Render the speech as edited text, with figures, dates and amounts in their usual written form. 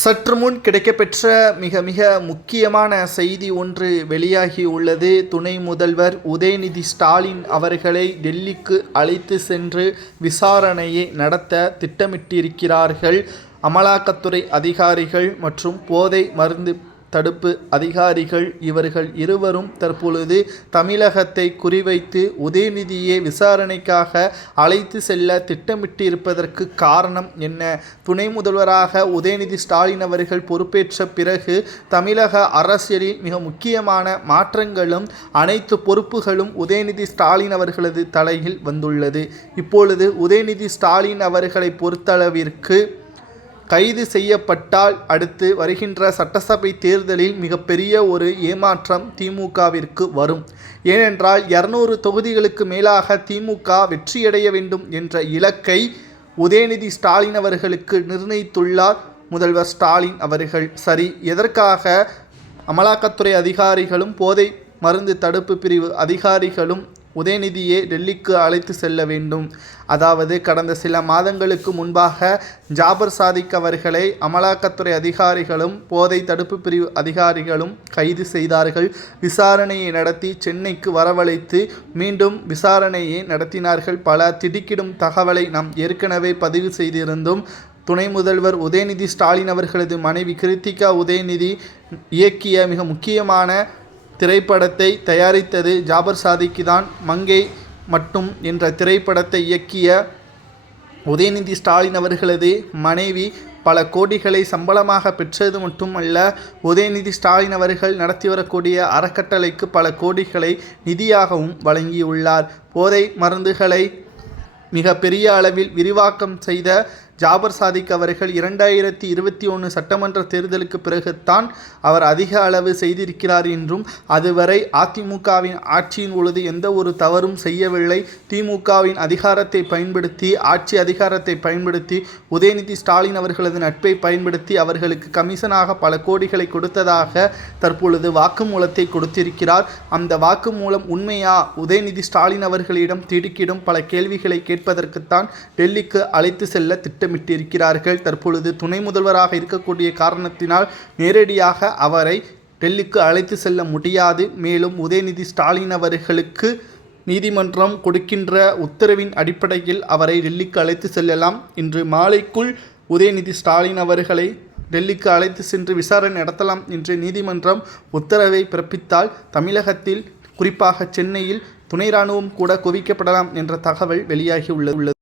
சற்று முன் கிடைக்கப்பெற்ற மிக முக்கியமான செய்தி ஒன்று வெளியாகி உள்ளது. துணை முதல்வர் உதயநிதி ஸ்டாலின் அவர்களை டெல்லிக்கு அழைத்து சென்று விசாரணையை நடத்த திட்டமிட்டிருக்கிறார்கள். அமலாக்கத்துறை அதிகாரிகள் மற்றும் போதை மருந்து தடுப்பு அதிகாரிகள் இவர்கள் இருவரும் தற்பொழுது தமிழகத்தை குறிவைத்து உதயநிதியை விசாரணைக்காக அழைத்து செல்ல திட்டமிட்டிருப்பதற்கு காரணம் என்ன? துணை முதல்வராக உதயநிதி ஸ்டாலின் அவர்கள் பொறுப்பேற்ற பிறகு தமிழக அரசியலில் மிக முக்கியமான மாற்றங்களும் அனைத்து பொறுப்புகளும் உதயநிதி ஸ்டாலின் அவர்களது தலையில் வந்துள்ளது. இப்பொழுது உதயநிதி ஸ்டாலின் அவர்களை பொறுத்தளவிற்கு கைது செய்யப்பட்டால் அடுத்து வருகின்ற சட்டசபை தேர்தலில் மிகப்பெரிய ஒரு ஏமாற்றம் திமுகவிற்கு வரும். ஏனென்றால் 200 தொகுதிகளுக்கு மேலாக திமுக வெற்றியடைய வேண்டும் என்ற இலக்கை உதயநிதி ஸ்டாலின் அவர்களுக்கு நிர்ணயித்துள்ளார் முதல்வர் ஸ்டாலின் அவர்கள். சரி, எதற்காக அமலாக்கத்துறை அதிகாரிகளும் போதை மருந்து தடுப்பு பிரிவு அதிகாரிகளும் உதயநிதியை டெல்லிக்கு அழைத்து செல்ல வேண்டும்? அதாவது கடந்த சில மாதங்களுக்கு முன்பாக ஜாபர் சாதிக் அவர்களை அமலாக்கத்துறை அதிகாரிகளும் போதை தடுப்பு பிரிவு அதிகாரிகளும் கைது செய்தார்கள். விசாரணையை நடத்தி சென்னைக்கு வரவழைத்து மீண்டும் விசாரணையை நடத்தினார்கள். பல திடுக்கிடும் தகவலை நாம் ஏற்கனவே பதிவு செய்திருந்தோம். துணை முதல்வர் உதயநிதி ஸ்டாலின் அவர்களது மனைவி கிருத்திகா உதயநிதி இயக்கிய மிக முக்கியமான திரைப்படத்தை தயாரித்தது ஜாபர் சாதிக்கு தான். மங்கை மட்டும் என்ற திரைப்படத்தை இயக்கிய உதயநிதி ஸ்டாலின் அவர்களது மனைவி பல கோடிகளை சம்பளமாக பெற்றது மட்டுமல்ல, உதயநிதி ஸ்டாலின் அவர்கள் நடத்தி வரக்கூடிய அறக்கட்டளைக்கு பல கோடிகளை நிதியாகவும் வழங்கியுள்ளார். போதை மருந்துகளை மிக பெரிய அளவில் விரிவாக்கம் செய்த ஜாபர் சாதிக் அவர்கள் 2021 சட்டமன்ற தேர்தலுக்கு பிறகுத்தான் அவர் அதிக அளவு செய்திருக்கிறார் என்றும், அதுவரை அதிமுகவின் ஆட்சியின் பொழுது எந்த ஒரு தவறும் செய்யவில்லை. திமுகவின் அதிகாரத்தை பயன்படுத்தி, ஆட்சி அதிகாரத்தை பயன்படுத்தி, உதயநிதி ஸ்டாலின் அவர்களது நட்பை பயன்படுத்தி அவர்களுக்கு கமிஷனாக பல கோடிகளை கொடுத்ததாக தற்பொழுது வாக்குமூலத்தை கொடுத்திருக்கிறார். அந்த வாக்குமூலம் உண்மையா? உதயநிதி ஸ்டாலின் அவர்களிடம் திடுக்கிடும் பல கேள்விகளை கேட்பதற்குத்தான் டெல்லிக்கு அழைத்து செல்ல திட்டமிட்டிருக்கிறார்கள். தற்பொழுது துணை முதல்வராக இருக்கக்கூடிய காரணத்தினால் நேரடியாக அவரை டெல்லிக்கு அழைத்து செல்ல முடியாது. மேலும் உதயநிதி ஸ்டாலின் அவர்களுக்கு நீதிமன்றம் கொடுக்கின்ற உத்தரவின் அடிப்படையில் அவரை டெல்லிக்கு அழைத்து செல்லலாம். இன்று மாலைக்குள் உதயநிதி ஸ்டாலின் அவர்களை டெல்லிக்கு அழைத்து சென்று விசாரணை நடத்தலாம் என்று நீதிமன்றம் உத்தரவை பிறப்பித்தால் தமிழகத்தில் குறிப்பாக சென்னையில் துணை இராணுவம் கூட குவிக்கப்படலாம் என்ற தகவல் வெளியாகி உள்ளது.